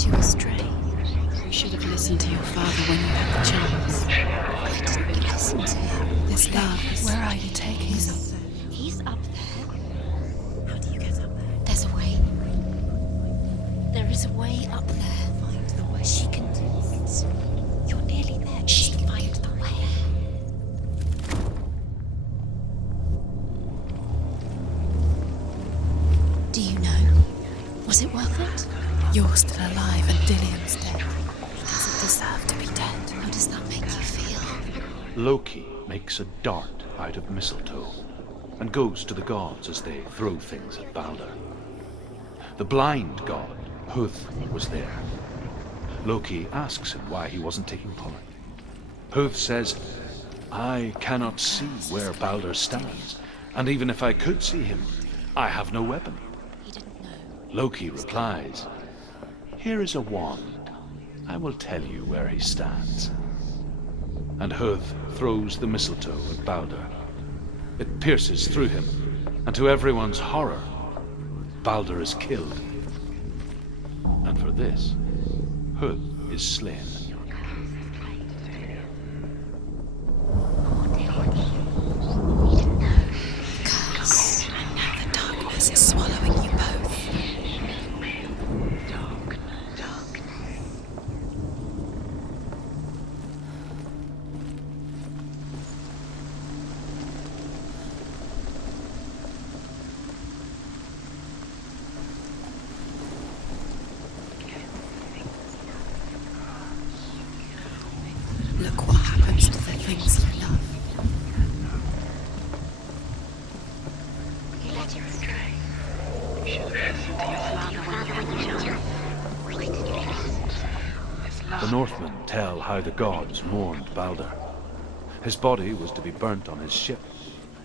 led you astray. You should have listened to your father when you had the chance. I didn't listen to him. This love is... Where are you taking He's me? up there. He's up there. How do you get up there? There's a way. There is a way up there. Find the way. She can do it. You're nearly there. She can find the way. Do you know? Was it worth it? You're still alive and Dillian's dead. He doesn't deserve to be dead. How does that make you feel? Loki makes a dart out of mistletoe and goes to the gods as they throw things at Balder. The blind god, Huth, was there. Loki asks him why he wasn't taking part. Huth says, I cannot see where Balder stands, and even if I could see him, I have no weapon. He didn't know. Loki replies, here is a wand. I will tell you where he stands. And Huth throws the mistletoe at Balder. It pierces through him, and to everyone's horror, Balder is killed. And for this, Huth is slain. Curse. And now the darkness is swallowing you both. Look what happens to the things you love. You let him stray. You should have listened to your father when you had the chance. Why didn't you listen? The Northmen tell how the gods mourned Balder. His body was to be burnt on his ship,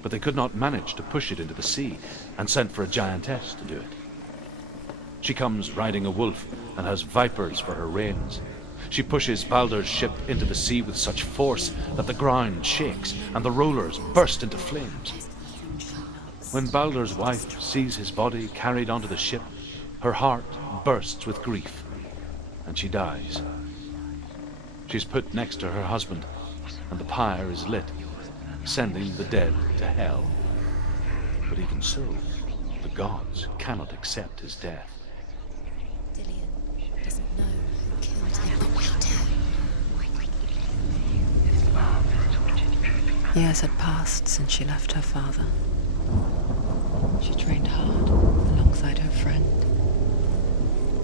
but they could not manage to push it into the sea and sent for a giantess to do it. She comes riding a wolf and has vipers for her reins. She pushes Balder's ship into the sea with such force that the ground shakes and the rollers burst into flames. When Balder's wife sees his body carried onto the ship, her heart bursts with grief, and she dies. She's put next to her husband, and the pyre is lit, sending the dead to hell. But even so, the gods cannot accept his death. Dillian doesn't know who killed him. Years had passed since she left her father. She trained hard alongside her friend,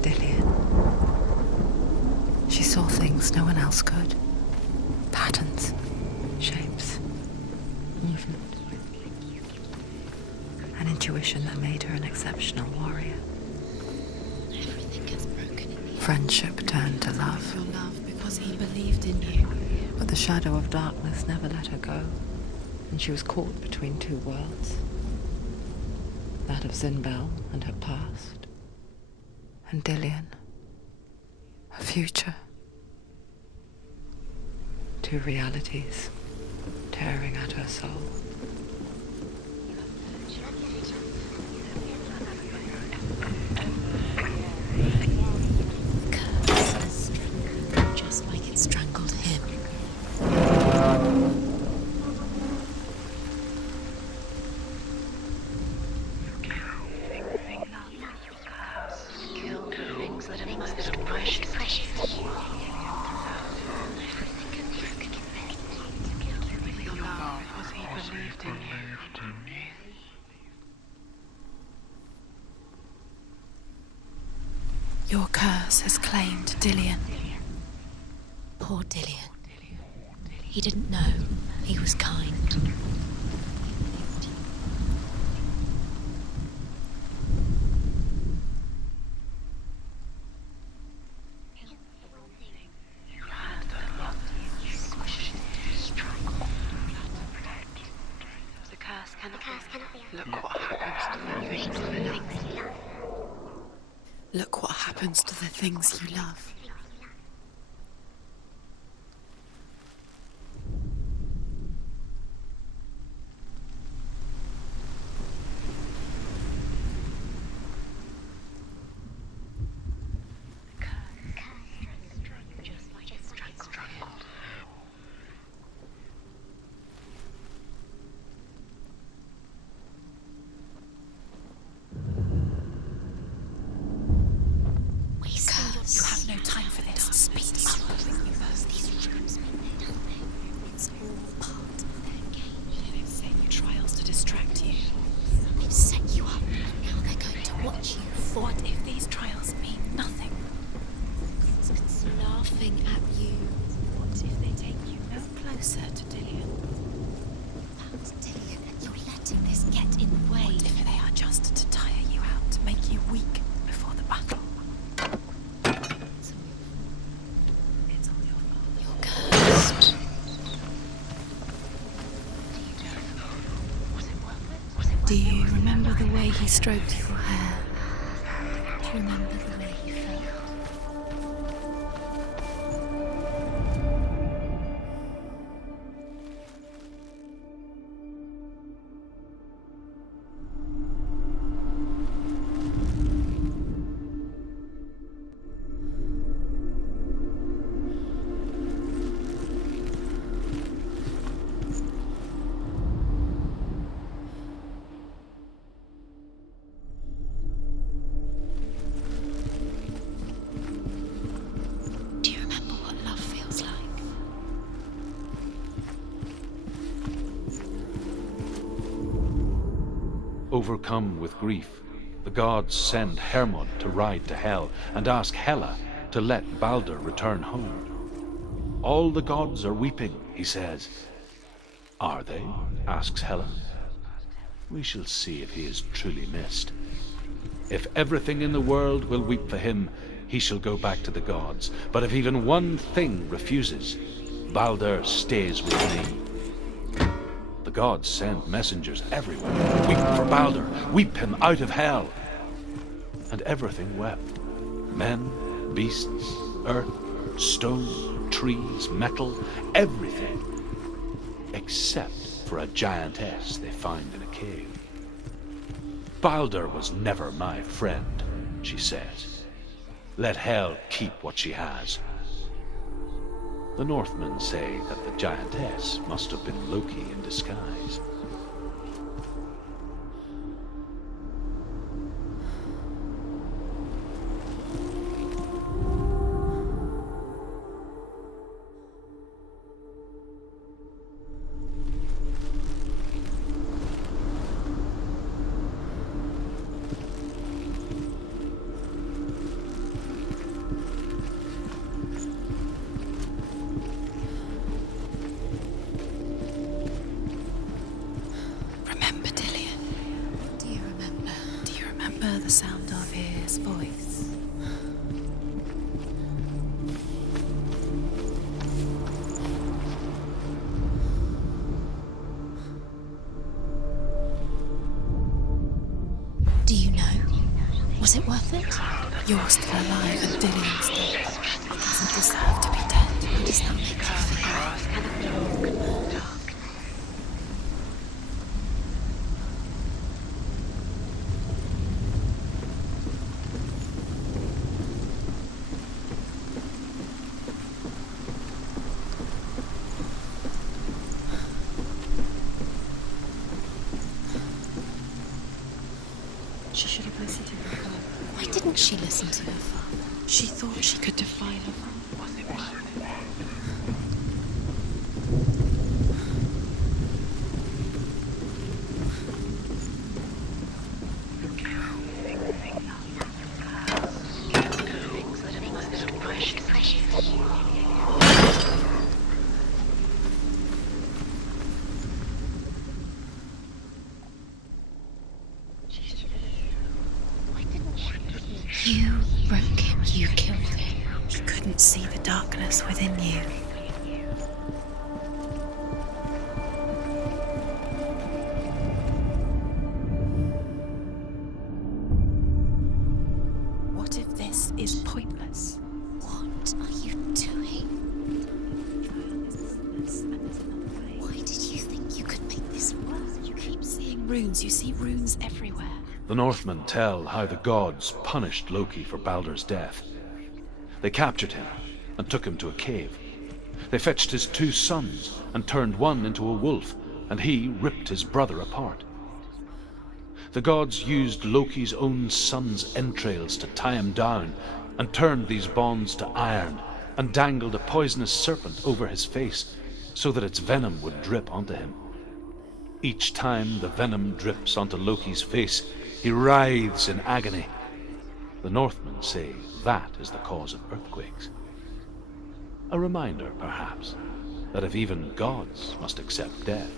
Dillian. She saw things no one else could. Patterns, shapes, movement. An intuition that made her an exceptional warrior. Everything gets broken in the Friendship turned to love. Your love because he believed in you. But the shadow of darkness never let her go, and she was caught between two worlds. That of Zinbel and her past, and Dillian, her future. Two realities tearing at her soul. curse. Just like it strangled him. Your curse has claimed Dillian. Poor Dillian. He didn't know. He was kind. Look what happens to the things you love. the way he stroked your hair? Do you remember the way he felt? Do you remember what love feels like? Overcome with grief, the gods send Hermod to ride to Hell and ask Hela to let Balder return home. All the gods are weeping, he says. Are they? Asks Hela. We shall see if he is truly missed. If everything in the world will weep for him, he shall go back to the gods. But if even one thing refuses, Balder stays with me. The gods send messengers everywhere. Weep for Balder, weep him out of Hell. And everything wept. Men, beasts, earth, stone, trees, metal, everything. Except for a giantess they find in a cave. Balder was never my friend, she says. Let Hel keep what she has. The Northmen say that the giantess must have been Loki in disguise. Remember, Dillion? Do you remember? Do you remember the sound of his voice? Do you know? Was it worth it? You're still alive and Dillion's dead. He doesn't deserve to be dead. How does that make you feel? She should have listened to her father. Why didn't she listen to her father? She thought she could defy her father. Was it worth it? You broke him, you killed him. He couldn't see the darkness within you. What if this is pointless? What are you doing? Why did you think you could make this work? You keep seeing runes. You see runes everywhere. The Northmen tell how the gods punished Loki for Balder's death. They captured him and took him to a cave. They fetched his 2 sons and turned one into a wolf, and he ripped his brother apart. The gods used Loki's own son's entrails to tie him down and turned these bonds to iron and dangled a poisonous serpent over his face so that its venom would drip onto him. Each time the venom drips onto Loki's face, he writhes in agony. The Northmen say that is the cause of earthquakes. A reminder, perhaps, that if even gods must accept death,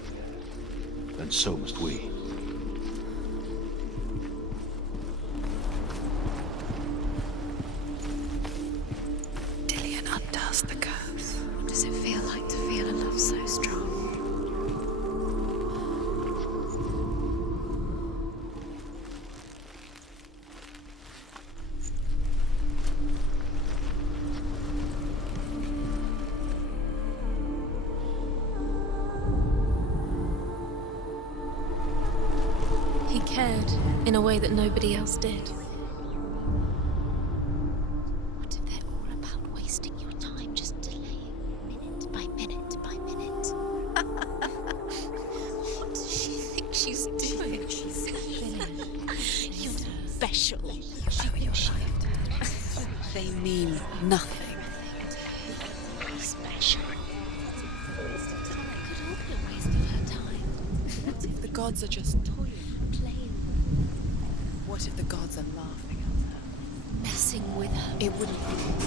then so must we. Dillion undoes the curse. What does it feel like to feel a love so strong? in a way that nobody else did. What if they're all about wasting your time, just delaying minute by minute by minute? What does she think she's doing? She's You're special. Show your shift. They mean nothing. Special. Could all be a waste of her time. What if the gods are just toying, Playing, what if the gods are laughing at her? messing with her. It wouldn't be